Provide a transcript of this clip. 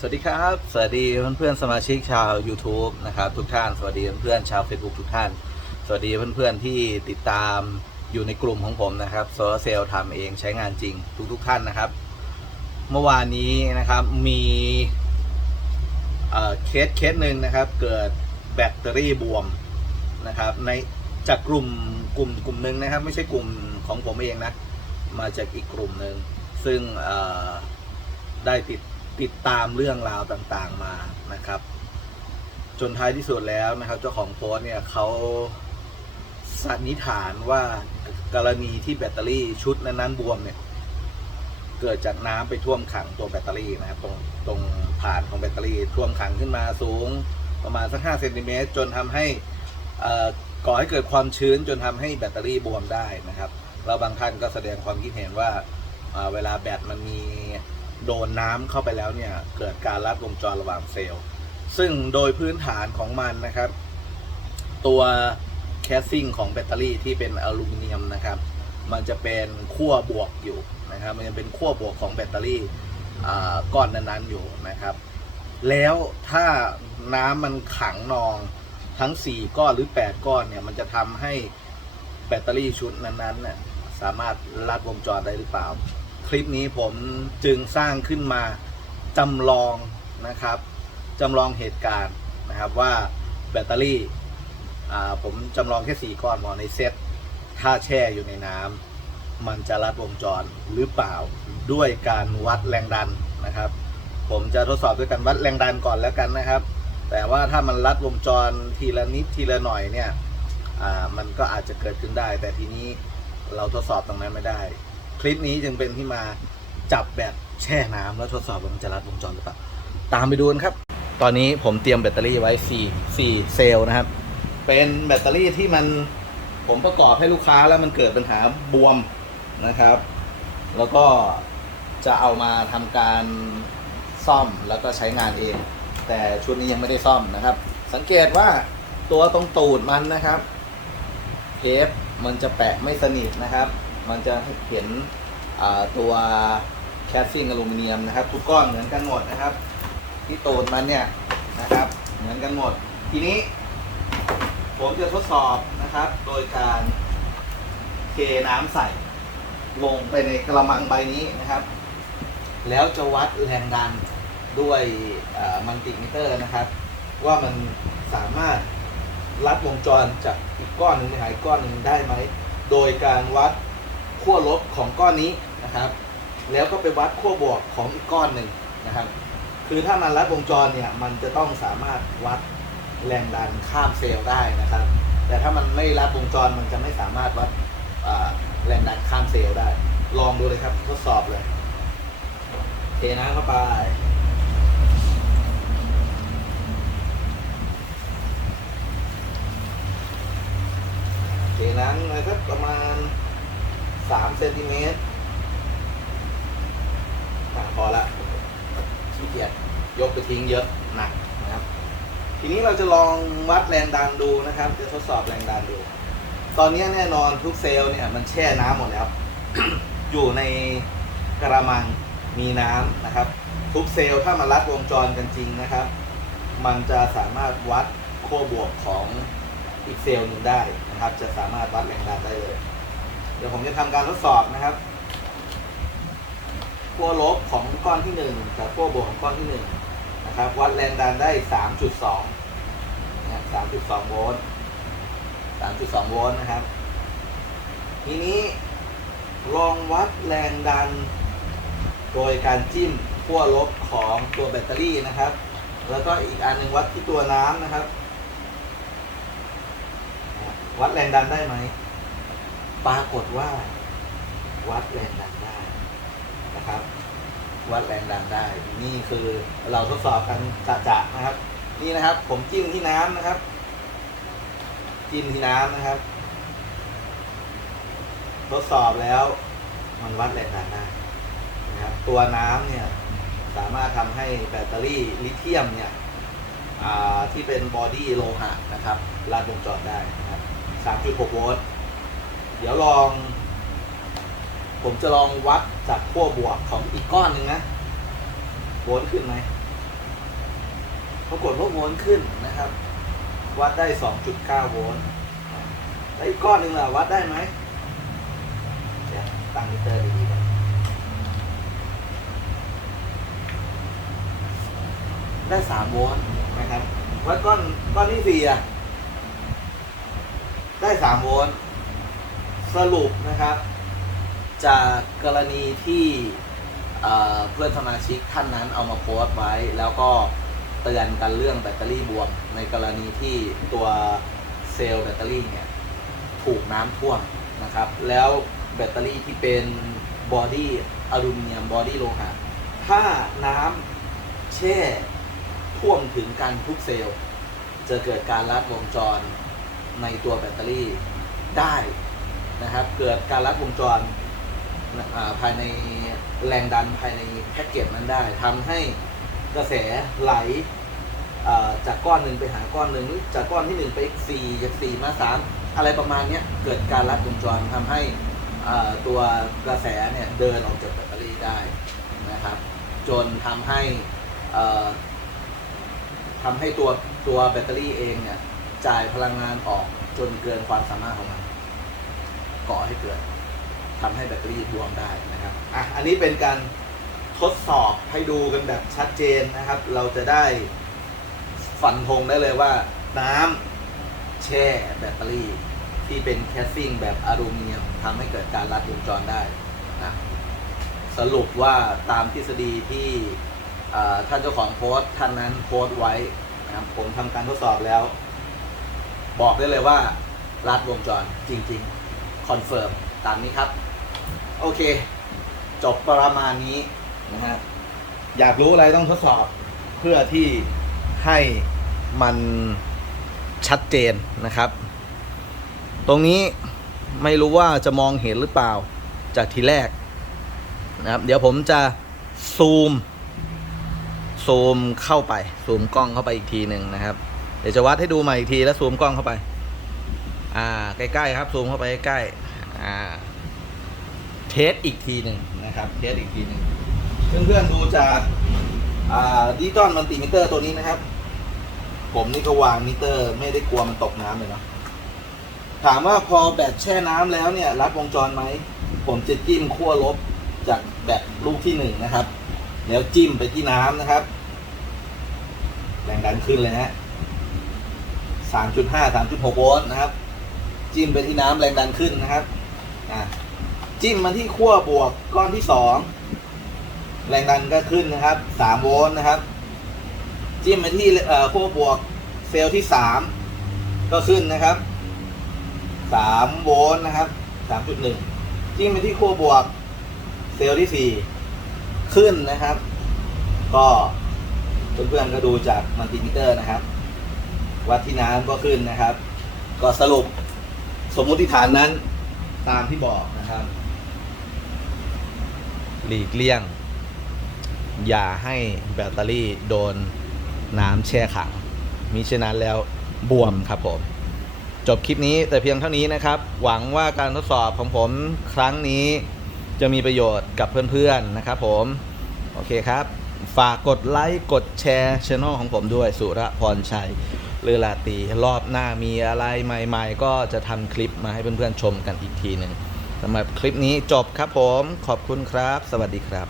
สวัสดีครับ สวัสดีเพื่อนๆสมาชิกชาว YouTube นะครับทุกท่าน สวัสดีเพื่อนๆชาว Facebook ทุกท่าน สวัสดีเพื่อนๆที่ติดตามอยู่ในกลุ่มของผมนะครับโซลาเซลล์ทำเองใช้งานจริงทุกๆท่านนะครับ เมื่อวานนี้นะครับมีเเคสเคสหนึ่งนะครับ เกิดแบตเตอรี่บวมนะครับในจากกลุ่มกลุ่มกลุ่มหนึ่งนะครับ ไม่ใช่กลุ่มของผมเองนะ มาจากอีกกลุ่มหนึ่งซึ่งได้ติด ติดตามเรื่องราวต่างๆมานะครับ จนท้ายที่สุดแล้วนะครับ เจ้าของโพสต์เนี่ยเขาสันนิษฐานว่ากรณีที่แบตเตอรี่ชุดนั้นๆบวมเนี่ยเกิดจากน้ำไปท่วมขังตัวแบตเตอรี่นะครับตรงตรงผ่านของแบตเตอรี่ท่วมขังขึ้นมาสูงประมาณสัก5เซนติเมตรจนทำให้เอ่อก่อให้เกิดความชื้นจนทำให้แบตเตอรี่บวมได้นะครับแล้วบางท่านก็แสดงความคิดเห็นว่าเวลาแบตมันมี โดนน้ำเข้าไปแล้วเนี่ย เกิดการลัดวงจรระหว่างเซลล์ ซึ่งโดยพื้นฐานของมันนะครับ ตัวแคสซิ่งของแบตเตอรี่ที่เป็นอลูมิเนียมนะครับ มันจะเป็นขั้วบวกอยู่นะครับ มันจะเป็นขั้วบวกของแบตเตอรี่อ่าก้อนนั้นๆอยู่นะครับ แล้วถ้าน้ำมันขังนองทั้ง 4 ก้อนหรือ 8 ก้อนเนี่ย มันจะทำให้แบตเตอรี่ชุดนั้นๆเนี่ยสามารถลัดวงจรได้หรือเปล่า คลิปนี้ผมจึงสร้างขึ้นมาจำลองนะครับจำลองเหตุการณ์นะครับว่าแบตเตอรี่ผมจำลองแค่ 4 ก้อนพอในเซตถ้าแช่อยู่ในน้ำมันจะรัดวงจรหรือเปล่าด้วยการวัดแรงดันนะครับ ผมจะทดสอบด้วยการวัดแรงดันก่อนแล้วกันนะครับ แต่ว่าถ้ามันรัดวงจรทีละนิดทีละหน่อยเนี่ยมันก็อาจจะเกิดขึ้นได้ แต่ทีนี้เราทดสอบตรงนั้นไม่ได้ คลิปนี้จึงเป็นที่มาจับแบบแช่น้ำแล้วทดสอบว่ามันจะรัดวงจรหรือเปล่าตามไปดูกันครับ ตอนนี้ผมเตรียมแบตเตอรี่ไว้ 4 4 เซลล์นะครับ เป็นแบตเตอรี่ที่มันผมประกอบให้ลูกค้าแล้วมันเกิดปัญหาบวมนะครับ แล้วก็จะเอามาทำการซ่อมแล้วก็ใช้งานเอง แต่ชุดนี้ยังไม่ได้ซ่อมนะครับ สังเกตว่าตัวตรงตูดมันนะครับ เทปมันจะแปะไม่สนิทนะครับ มันจะเห็นตัวแคสซิ่งอลูมิเนียมนะครับ ทุกก้อนเหมือนกันหมดนะครับ ที่โตูดมันเนี่ยนะครับ เหมือนกันหมด ทีนี้ ผมจะทดสอบนะครับ โดยการเทน้ำใส่ลงไปในกระมังใบนี้นะครับ แล้วจะวัดแรงดันด้วยมัลติมิเตอร์นะครับ ว่ามันสามารถรัดวงจรจากอีกก้อนหนึ่งไปหาอีกก้อนหนึ่งได้ไหม โดยการวัด ขั้วลบของก้อนนี้นะครับ แล้วก็ไปวัดขั้วบวกของอีกก้อนหนึ่งนะครับ คือถ้ามันรัดวงจรเนี่ยมันจะต้องสามารถวัดแรงดันข้ามเซลล์ได้นะครับ แต่ถ้ามันไม่รับวงจรมันจะไม่สามารถวัดแรงดันข้ามเซลล์ได้ ลองดูเลยครับทดสอบเลยเทน้ำเข้าไปเทน้ำเลยครับประมาณ 3เซนติเมตรพอละขี้เกียจยกไปทิ้งเยอะหนักนะครับ ทีนี้เราจะลองวัดแรงดันดูนะครับ จะทดสอบแรงดันดู ตอนนี้แน่นอนทุกเซลล์เนี่ยมันแช่น้ำหมดแล้ว อยู่ในกระมังมีน้ำนะครับ ทุกเซลล์ถ้ามันรัดวงจรกันจริงนะครับ มันจะสามารถวัดขั้วบวกของอีกเซลล์หนึ่งได้นะครับ จะสามารถวัดแรงดันได้เลย เดี๋ยวผมจะทำการทดสอบนะครับขั้วลบของก้อนที่หนึ่งกับขั้วบวกของก้อนที่หนึ่งนะครับ วัดแรงดันได้3.2นะครับ3.2โวลต์3.2โวลต์นะครับ ทีนี้ลองวัดแรงดัน โดยการจิ้มขั้วลบของตัวแบตเตอรี่นะครับ แล้วก็อีกอันหนึ่งวัดที่ตัวน้ำนะครับ วัดแรงดันได้ไหม ปรากฏว่า วัดแรงดันได้นะครับ วัดแรงดันได้ นี่คือเราทดสอบกันจะๆนะครับ นี่นะครับ ผมจิ้มที่น้ำนะครับ จิ้มที่น้ำนะครับ ทดสอบแล้ว มันวัดแรงดันได้นะครับ ตัวน้ำเนี่ย สามารถทำให้แบตเตอรี่ลิเธียมเนี่ยที่เป็นบอดี้โลหะนะครับลัดวงจรได้นะครับ3.6 โวลต์ เดี๋ยวลอง ผมจะลองวัดจากขั้วบวกของอีกก้อนหนึ่งนะโวลต์ขึ้นไหมปรากฏว่าโวลต์ขึ้นนะครับ วัดได้ 2.9 โวลต์แล้วอีกก้อนหนึ่งล่ะวัดได้ไหมเดี๋ยวตั้งมิเตอร์ดีๆก่อนได้ 3 โวลต์นะครับวัดก้อนก้อนที่สี่อะได้ 3 โวลต์ สรุปนะครับ จากกรณีที่เอ่อเพื่อนสมาชิกท่านนั้นเอามาโพสต์ไว้ แล้วก็เตือนกันเรื่องแบตเตอรี่บวม ในกรณีที่ตัวเซลล์แบตเตอรี่เนี่ยถูกน้ำท่วมนะครับ แล้วแบตเตอรี่ที่เป็นบอดี้อลูมิเนียมบอดี้โลหะถ้าน้ำแช่ท่วมถึงกันทุกเซลล์ จะเกิดการลัดวงจรในตัวแบตเตอรี่ได้ นะครับเกิดการลัดวงจรภายในแรงดันภายในแพ็กเกจนั้นได้ทำให้กระแสไหลาจากก้อนหนึ่งไปหาก้อนหนึ่งหรือจากก้อนที่หนึ่งไปสี่จากสี่มาสามอะไรประมาณนี้เกิดการลัดวงจรทำให้ตัวกระแสเนี่ยเดินออกจากแบตเตอรี่ได้นะครับ จนทำให้เอ่อทำให้ตัวตัวแบตเตอรี่เองเนี่ยจ่ายพลังงานออกจนเกินความสามารถของมัน ก่อให้เกิดทำให้แบตเตอรี่บวมได้นะครับอะอันนี้เป็นการทดสอบให้ดูกันแบบชัดเจนนะครับ เราจะได้ฟันธงได้เลยว่าน้ำแช่แบตเตอรี่ ที่เป็นแคสซิ่งแบบอลูมิเนียมทำให้เกิดการลัดวงจรได้นะสรุปว่าตามทฤษฎีที่ท่านเจ้าของโพสต์ท่านนั้นโพสต์ไว้นะครับผมทำการทดสอบแล้ว บอกได้เลยว่าลัดวงจรจริง ๆ คอนเฟิร์มตามนี้ครับ โอเค จบประมาณนี้นะฮะอยากรู้อะไรต้องทดสอบเพื่อที่ให้มันชัดเจนนะครับ ตรงนี้ไม่รู้ว่าจะมองเห็นหรือเปล่าจากทีแรกนะครับ เดี๋ยวผมจะซูม ซูมเข้าไป ซูมกล้องเข้าไปอีกทีหนึ่งนะครับ เดี๋ยวจะวัดให้ดูใหม่อีกทีแล้วซูมกล้องเข้าไป อ่าใกล้ๆครับซูมเข้าไปใกล้ๆอ่าเทสอีกทีหนึ่งนะครับเทสอีกทีหนึ่งเพื่อนๆดูจากอ่าดิจิตอลมัลติมิเตอร์ตัวนี้นะครับ ผมนี่ก็วางมิเตอร์ ไม่ได้กลัวมันตกน้ำเลยเนาะถามว่าพอแบตแช่น้ำแล้วเนี่ย รัดวงจรไหม ผมจะจิ้มขั้วลบจากแบตลูกที่หนึ่งนะครับ แล้วจิ้มไปที่น้ำนะครับ แรงดันขึ้นเลยนะฮะสามจุดห้าสามจุดหกโวลต์นะครับ จิ้มไปที่น้ำแรงดันขึ้นนะครับจิ้มมาที่ขั้วบวกก้อนที่สองแรงดันก็ขึ้นนะครับสามโวลต์นะครับ จิ้มมาที่ขั้วบวกเซลล์ที่สามก็ขึ้นนะครับสามโวลต์นะครับสามจุดหนึ่งจิ้มไปที่ขั้วบวกเซลล์ที่สี่ขึ้นนะครับ ก็เพื่อนๆก็ดูจากมัลติมิเตอร์นะครับ วัดที่น้ำก็ขึ้นนะครับ ก็สรุป สมมติฐานนั้นตามที่บอกนะครับ หลีกเลี่ยง อย่าให้แบตเตอรี่โดนน้ำแช่ขัง มิฉะนั้นแล้วบวมครับผม จบคลิปนี้แต่เพียงเท่านี้นะครับ หวังว่าการทดสอบของผมครั้งนี้จะมีประโยชน์กับเพื่อนๆนะครับผม โอเคครับ ฝากกดไลค์ กดแชร์ช่องของผมด้วย สุรพรชัย เรือลาตีรอบหน้ามีอะไรใหม่ ๆ ก็จะทำคลิปมาให้เพื่อนๆชมกันอีกทีหนึ่งสำหรับคลิปนี้จบครับผมขอบคุณครับ สวัสดีครับ